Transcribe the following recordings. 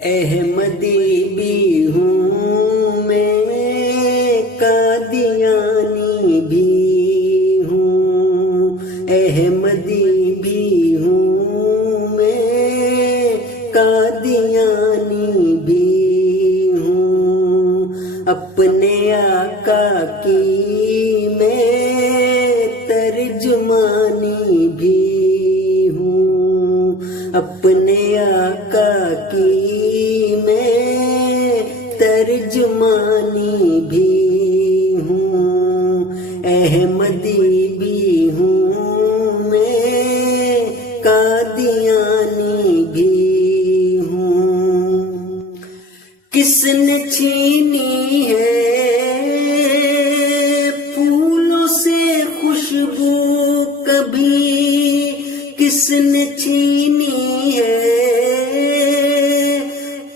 احمدی بھی ہوں میں، قادیانی بھی ہوں، احمدی بھی ہوں میں، قادیانی بھی ہوں، اپنے آقا کی میں ترجمانی بھی ہوں، اپنے آقا کی میں ترجمانی بھی ہوں، احمدی بھی ہوں میں، قادیانی بھی ہوں۔ کس نے چھینی ہے پھولوں سے خوشبو کبھی، کس نے چھینی ہے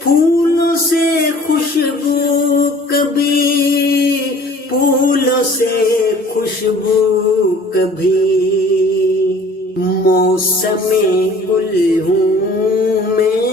پھولوں سے خوشبو کبھی، پھولوں سے خوشبو کبھی، موسم گل ہوں میں،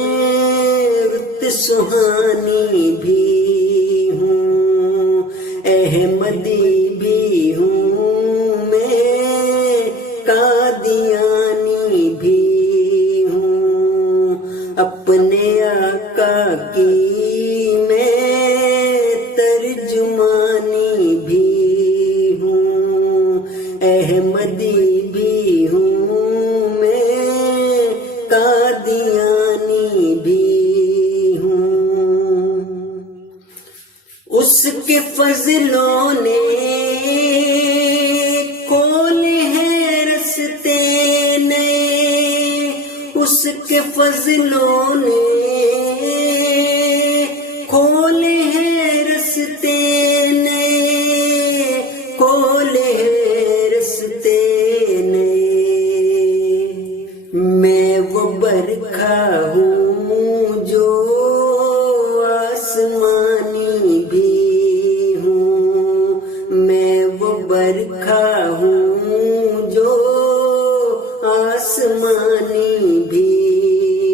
رت سہانی بھی ہوں، احمدی بھی ہوں میں، قادیانی بھی ہوں، اپنے آقا کی میں ترجمانی بھی ہوں، احمدی بھی ہوں میں، قادیانی بھی ہوں۔ اس کے فضلوں نے کھولے ہیں رستے نئے، اس کے فضلوں نے کھولے ہیں رستے نئے، کھولے ہیں رستے نئے، میں وہ برکھا ہوں جو آسمانی بھی ہوں، میں وہ برکھا ہوں جو آسمانی بھی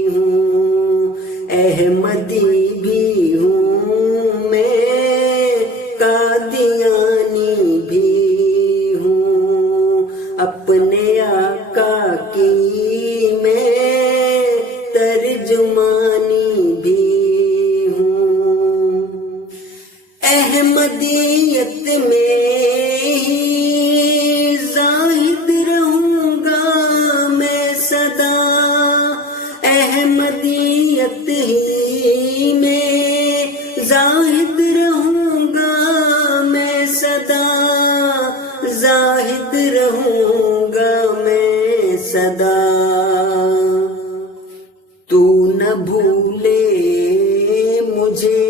ہوں، احمدی بھی ہوں میں، قادیانی بھی ہوں، اپنے آقا کی میں ترجمانی بھی ہوں، احمدیت میں ہی زاہد رہوں گا میں سدا، احمدیت ہی میں زاہد رہوں گا میں سدا، زاہد رہوں گا میں سدا، تو نہ بھولے مجھے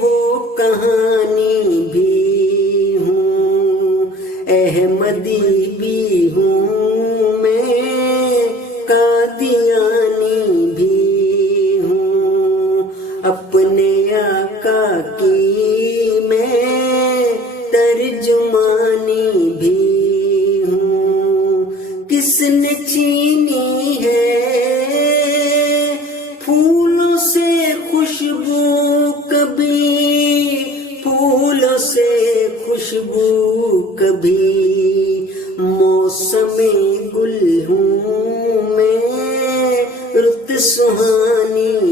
وہ کہانی بھی ہوں، احمدی بھی ہوں میں، قادیانی بھی ہوں، اپنے آقا کی میں ترجمانی بھی ہوں۔ کس نے چھینی ہے پھولوں سے خوشبو کبھی، پھولوں سے خوشبو کبھی، موسم گل ہوں میں، رت سہانی